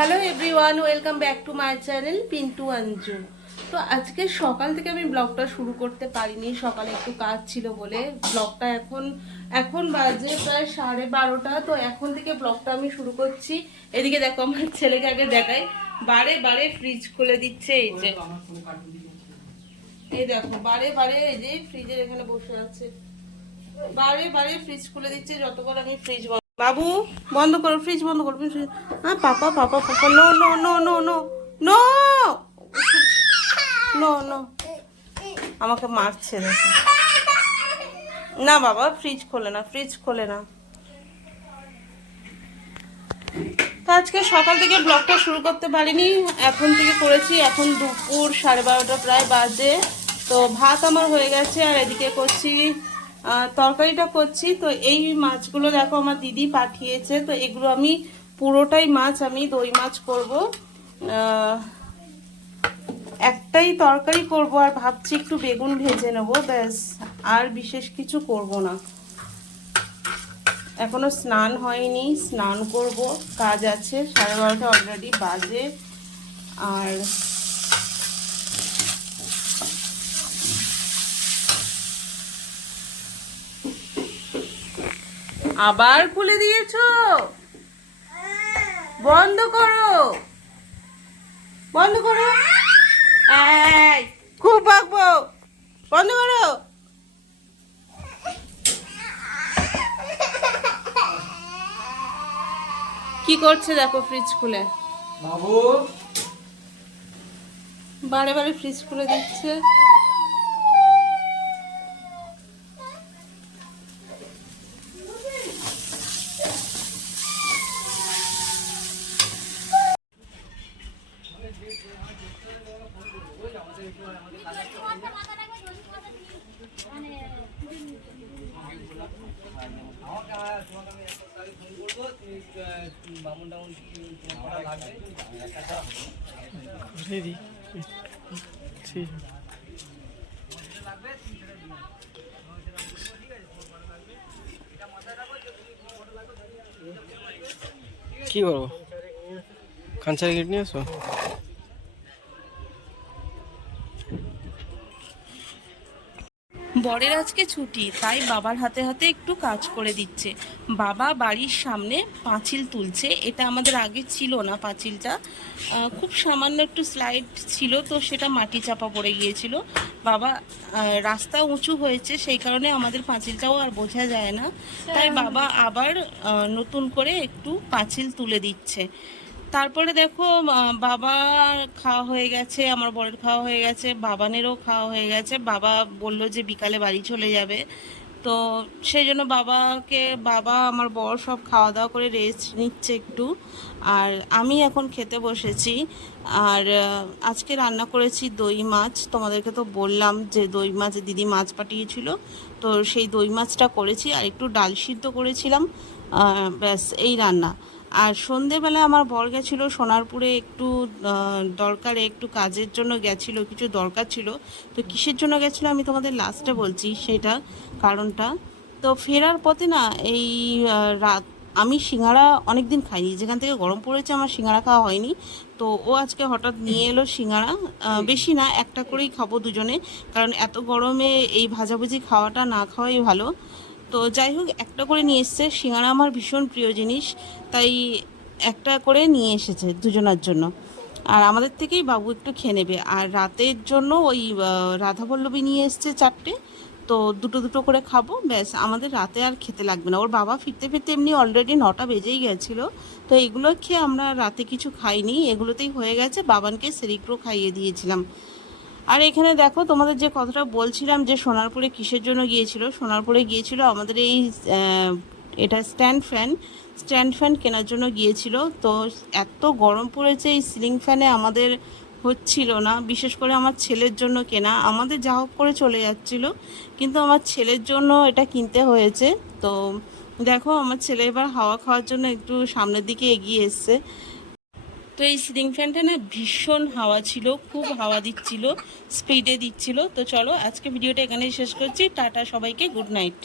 Hello everyone, welcome back to my channel Pintu Anju. তো আজকে সকাল থেকে আমি ব্লগটা শুরু করতে পারিনি, সকালে একটু কাজ ছিল বলে। ব্লগটা এখন বাজে প্রায় 12:30। তো এখন থেকে ব্লগটা আমি শুরু করছি। এদিকে দেখো আমার ছেলেকে আগে দেখাই, বারে বারে ফ্রিজ খুলে দিচ্ছে। এই দেখো বারে বারে এই যে ফ্রিজের এখানে বসে আছে, বারে বারে ফ্রিজ খুলে দিচ্ছে যতক্ষণ আমি ফ্রিজ বাবু বন্ধ করো, ফ্রিজ বন্ধ করো। হ্যাঁ papa papa papa, no no no no no no no no, আমাকে মারছে দেখো। না বাবা, ফ্রিজ খোলে না, ফ্রিজ খোলে না। তো আজকে সকাল থেকে ব্লগটা শুরু করতে পারিনি, এখন থেকে করেছি। এখন দুপুর 12:30 প্রায় বাজে। তো ভাত আমার হয়ে গেছে, আর এদিকে করছি তরকারিটা করছি। তো এই মাছগুলো দেখো আমার দিদি পাঠিয়েছে। তো এগুলো আমি পুরোটাই মাছ, আমি দই মাছ করব। একটাই তরকারি করব, আর ভাবছি একটু বেগুন ভেজে নেবো, ব্যাস। আর বিশেষ কিছু করব না। এখনো স্নান হয়নি, স্নান করব, কাজ আছে। 12:30 অলরেডি বাজে। আর আবার খুলে দিয়েছো, বন্ধ করো, বন্ধ করো। এই খুব বকবো, বন্ধ করো। কি করছে দেখো, ফ্রিজ খুলে বাবু, বারে বারে ফ্রিজ খুলে দিচ্ছে। কি করবো, কাঞ্চারি গেট নিয়ে আসো। বরের আজকে ছুটি, তাই বাবার হাতে হাতে একটু কাজ করে দিচ্ছে। বাবা বাড়ির সামনে পাঁচিল তুলছে। এটা আমাদের আগে ছিল না, পাঁচিলটা খুব সামান্য একটু স্লাইড ছিল, তো সেটা মাটি চাপা পড়ে গিয়েছিল। বাবা রাস্তা উঁচু হয়েছে, সেই কারণে আমাদের পাঁচিলটাও আর বোঝা যায় না, তাই বাবা আবার নতুন করে একটু পাঁচিল তুলে দিচ্ছে। তারপরে দেখো বাবা খাওয়া হয়ে গেছে, আমার বরের খাওয়া হয়ে গেছে, বাবানেরও খাওয়া হয়ে গেছে। বাবা বলল যে বিকালে বাড়ি চলে যাবে, তো সেই জন্য বাবা আমার বর সব খাওয়া দাওয়া করে রেস্ট নিচ্ছে একটু। আর আমি এখন খেতে বসেছি। আর আজকে রান্না করেছি দই মাছ। তোমাদেরকে তো বললাম যে দই মাছ দিদি মাছ পাঠিয়েছিল, তো সেই দই মাছটা করেছি, আর একটু ডাল সিদ্ধ করেছিলাম, ব্যাস এই রান্না। আর সন্ধেবেলা আমার বর গেছিলো সোনারপুরে, একটু দরকারে, একটু কাজের জন্য গেছিলো, কিছু দরকার ছিল। তো কিসের জন্য গেছিলো আমি তোমাদের লাস্টে বলছি সেটা, কারণটা। তো ফেরার পথে না এই রাত, আমি সিঙ্গাড়া অনেক দিন খাইনি, যেখান থেকে গরম পড়েছে আমার সিঙ্গাড়া খাওয়া হয়নি। তো ও আজকে হঠাৎ নিয়ে এলো সিঙ্গাড়া, বেশি না, একটা করেই খাবো দুজনে, কারণ এত গরমে এই ভাজাভুজি খাওয়াটা না খাওয়াই ভালো। তো যাই হোক, একটা করে নিয়ে এসছে। সিঙ্গাড়া আমার ভীষণ প্রিয় জিনিস, তাই একটা করে নিয়ে এসেছে দুজনের জন্য। আর আমাদের থেকেই বাবু একটু খেয়ে নেবে। আর রাতের জন্য ওই রাধাবল্লভী নিয়ে এসছে 4টে, তো দুটো দুটো করে খাবো, ব্যাস। আমাদের রাতে আর খেতে লাগবে না। ওর বাবা ফিরতে ফিরতে এমনি অলরেডি 9টা বেজেই গেছিলো। তো এগুলো খেয়ে আমরা রাতে কিছু খাইনি, এগুলোতেই হয়ে গেছে। বাবানকে সেরিক্রো খাইয়ে দিয়েছিলাম। আর এখানে দেখো, তোমাদের যে কথাটা বলছিলাম যে সোনারপুরে কিসের জন্য গিয়েছিল, সোনারপুরে গিয়েছিল আমাদের এই এটা স্ট্যান্ড ফ্যান কেনার জন্য গিয়েছিল। তো এত গরম পড়েছে, এই সিলিং ফ্যানে আমাদের হচ্ছিল না, বিশেষ করে আমার ছেলের জন্য কেনা। আমাদের যা হোক করে চলে যাচ্ছিল, কিন্তু আমার ছেলের জন্য এটা কিনতে হয়েছে। তো দেখো, আমার ছেলে এবার হাওয়া খাওয়ার জন্য একটু সামনের দিকে এগিয়ে এসছে। তো এই সিলিং ফ্যানটা না ভীষণ হাওয়া ছিল, খুব হাওয়া দিচ্ছিল, স্পিডে দিচ্ছিল। তো চলো আজকে ভিডিওটা এখানেই শেষ করছি। টাটা সবাইকে, গুড নাইট।